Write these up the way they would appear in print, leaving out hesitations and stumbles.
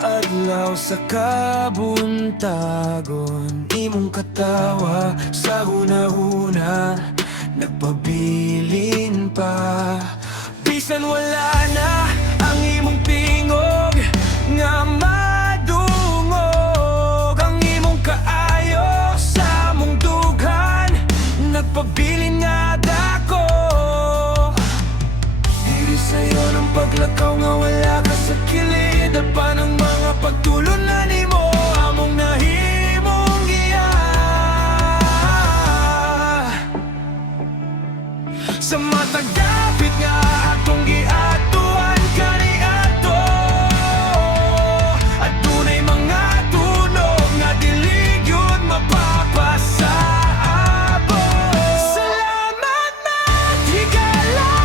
adlaw sa kabuntagon, imong katawa sa hunahuna nagpabilin pa. Bisan wala na ang imong tingog nga madungog, ang imong kaayo sa mong dughan nagpabilin nga dako. Diri sa'yo ng paglakaw nga wala ka sa kilid, pa ng mga pagtulon na nimo among nahimong giya. Sa matag dapit nga atong giatuan kaniadto, at dunay mga tunog nga dili gyud mapapasaabo. Salamat na higala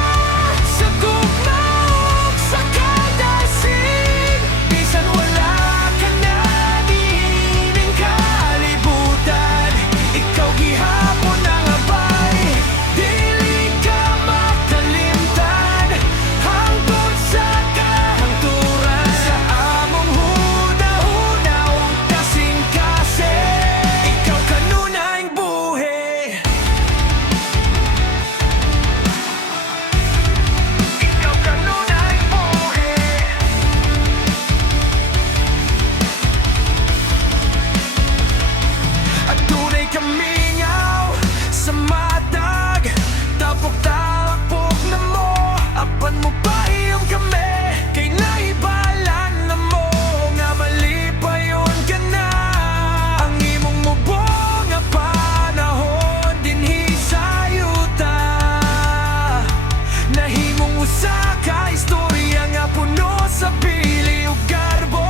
sa gugma ug sa kadasig, bisan wala ka na dining kalibutan, ikaw gihapon ang abay, dili ka makalimtan hangtod sa kahangturan. Sa among huna-huna ug kasing-kasing, ikaw kanunayng buhi, ikaw kanunayng buhi. At tunay kamingaw sa matag, tapok-tapok na mo, apan mo pa iyong kami, kay naibalan na mo nga malipayon ka na. Ang imong mubo nga panahon dinhi sa yuta, nahimong usa ka istorya nga puno sa pili ug garbo.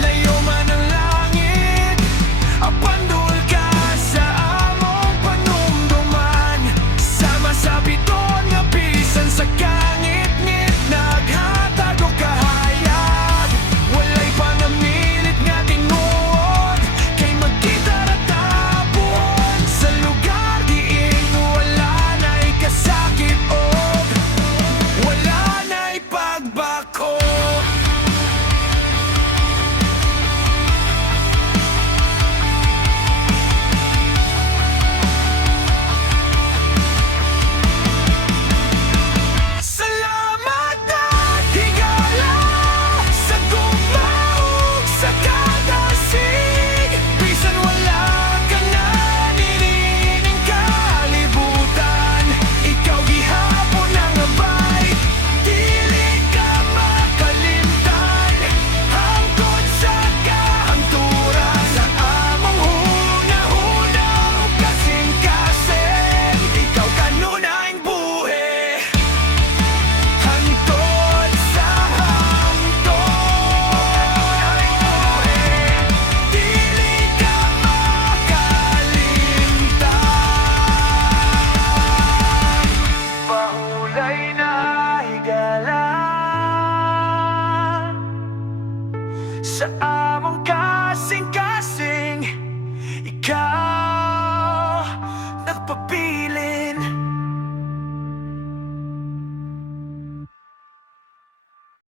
Layo man ang langit, apandul ka sa among panumduman, sama sa biton nga bisan sa kangit-ngit naghatag og kahayag. Walay panamilit nga tinuod, kay magkita ra tapuon sa lugar diin wala na'y kasakit og wala na'y pagbako. Salamat na higala sa gugma ug sa kadasig, bisan wala ka na nining kalibutan, ikaw gihapon ang abay, dili ka makalimtan hangtod sa kahangturan. Sa among huna-huna ug kasing-kasing, ikaw kanunayng buhi, hangtod sa hangtod, dili ka makalimtan. Pahulay na higala sa among kasing-kasing, ikaw nagpabilin.